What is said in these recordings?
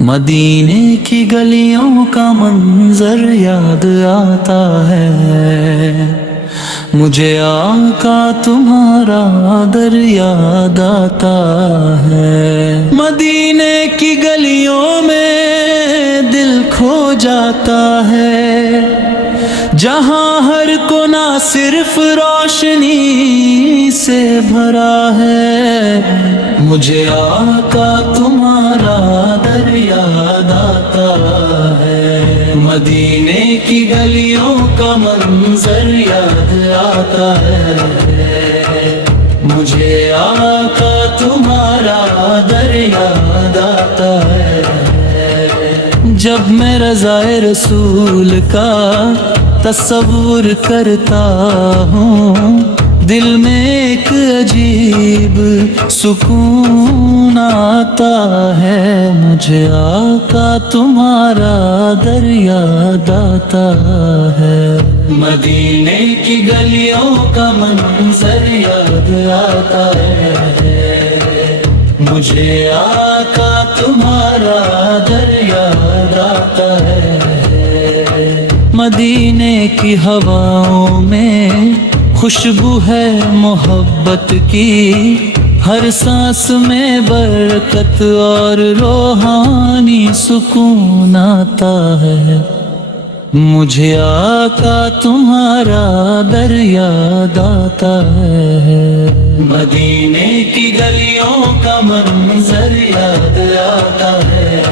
مدینے کی گلیوں کا منظر یاد آتا ہے، مجھے آقا تمہارا در یاد آتا ہے۔ مدینے کی گلیوں میں دل کھو جاتا ہے، جہاں ہر کونا صرف روشنی سے بھرا ہے۔ مجھے آقا تمہارا در یاد آتا ہے، مدینے کی گلیوں کا منظر یاد آتا ہے۔ مجھے آقا تمہارا در یاد آتا ہے۔ جب میں رضائے رسول کا تصور کرتا ہوں، دل میں ایک عجیب سکون آتا ہے۔ مجھے آقا تمہارا در یاد آتا ہے، مدینے کی گلیوں کا منظر یاد آتا ہے۔ مجھے آقا تمہارا در یاد آتا ہے۔ مدینے کی ہواؤں میں خوشبو ہے محبت کی، ہر سانس میں برکت اور روحانی سکون آتا ہے۔ مجھے آقا تمہارا در یاد آتا ہے، مدینے کی گلیوں کا منظر یاد آتا ہے۔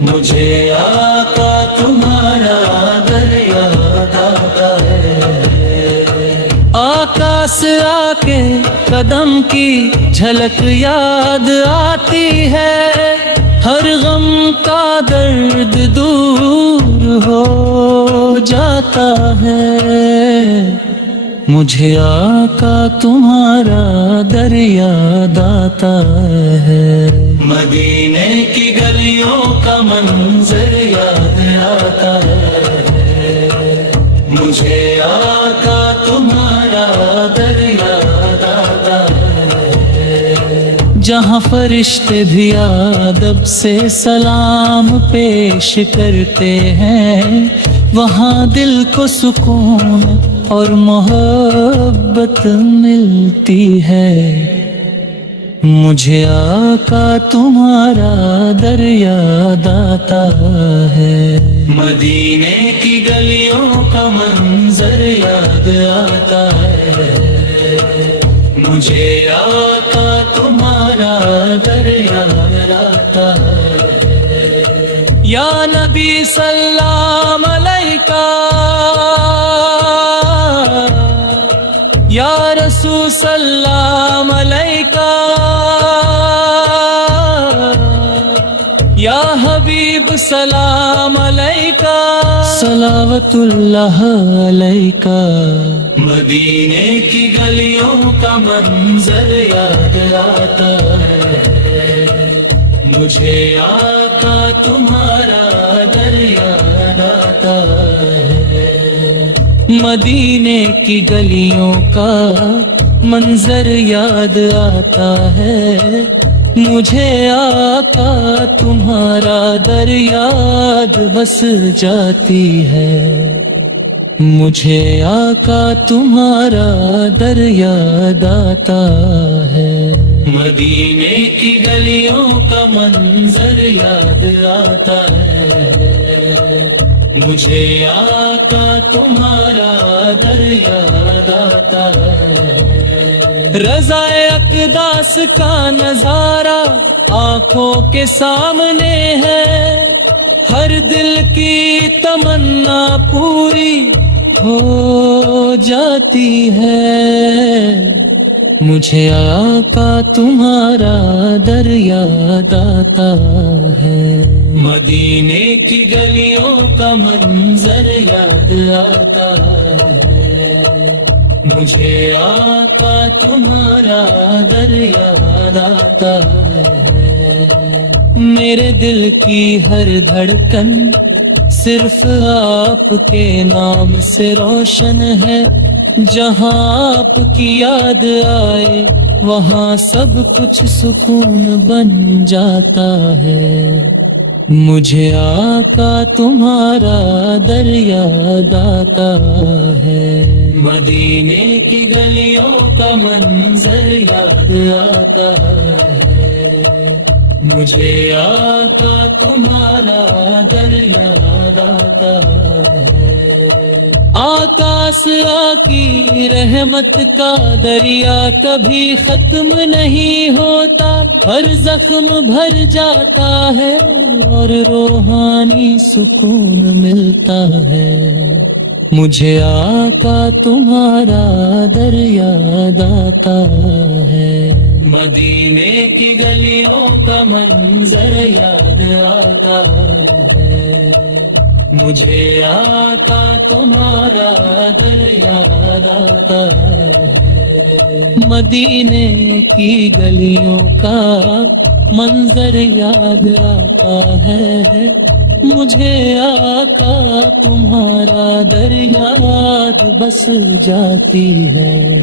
مجھے آقا تمہارا در یاد آتا ہے۔ آقا سے آ کے قدم کی جھلک یاد آتی ہے، ہر غم کا درد دور ہو جاتا ہے۔ مجھے آقا تمہارا در یاد آتا ہے، مدینے کی گلیوں کا منظر یاد آتا ہے۔ مجھے آقا تمہارا در یاد آتا ہے۔ جہاں فرشتے بھی ادب سے سلام پیش کرتے ہیں، وہاں دل کو سکون اور محبت ملتی ہے۔ مجھے آقا تمہارا در یاد آتا ہے، مدینے کی گلیوں کا منظر یاد آتا ہے۔ مجھے آقا تمہارا در یاد آتا ہے۔ یا نبی سلام علیکہ، یا رسول سلام علیکہ، یا حبیب سلام علیکہ، صلوات اللہ علیکہ۔ مدینے کی گلیوں کا منظر یاد آتا ہے، مجھے آقا تمہارا در یاد آتا ہے۔ مدینے کی گلیوں کا منظر یاد آتا ہے، مجھے آقا تمہارا در یاد بس جاتی ہے۔ مجھے آقا تمہارا در یاد آتا ہے، مدینے کی گلیوں کا منظر یاد آتا ہے۔ مجھے آقا تمہارا در یاد آتا ہے۔ رضا اقداس کا نظارہ آنکھوں کے سامنے ہے، ہر دل کی تمنا پوری ہو جاتی ہے۔ مجھے آقا تمہارا در یاد آتا ہے، مدینے کی گلیوں کا منظر یاد آتا ہے۔ مجھے آقا تمہارا در یاد آتا ہے۔ میرے دل کی ہر دھڑکن صرف آپ کے نام سے روشن ہے، جہاں آپ کی یاد آئے وہاں سب کچھ سکون بن جاتا ہے۔ مجھے آقا تمہارا در یاد آتا ہے، مدینے کی گلیوں کا منظر یاد آتا ہے، مجھے آقا تمہارا در یاد آتا ہے۔ آقا اسرا کی رحمت کا دریا کبھی ختم نہیں ہوتا، ہر زخم بھر جاتا ہے اور روحانی سکون ملتا ہے۔ مجھے آقا تمہارا در یاد آتا ہے، مدینے کی گلیوں کا منظر یاد آتا ہے، مجھے آقا تمہارا در یاد آتا ہے، مدینے کی گلیوں کا منظر یاد آتا ہے، مجھے آقا تمہارا در یاد بس جاتی ہے۔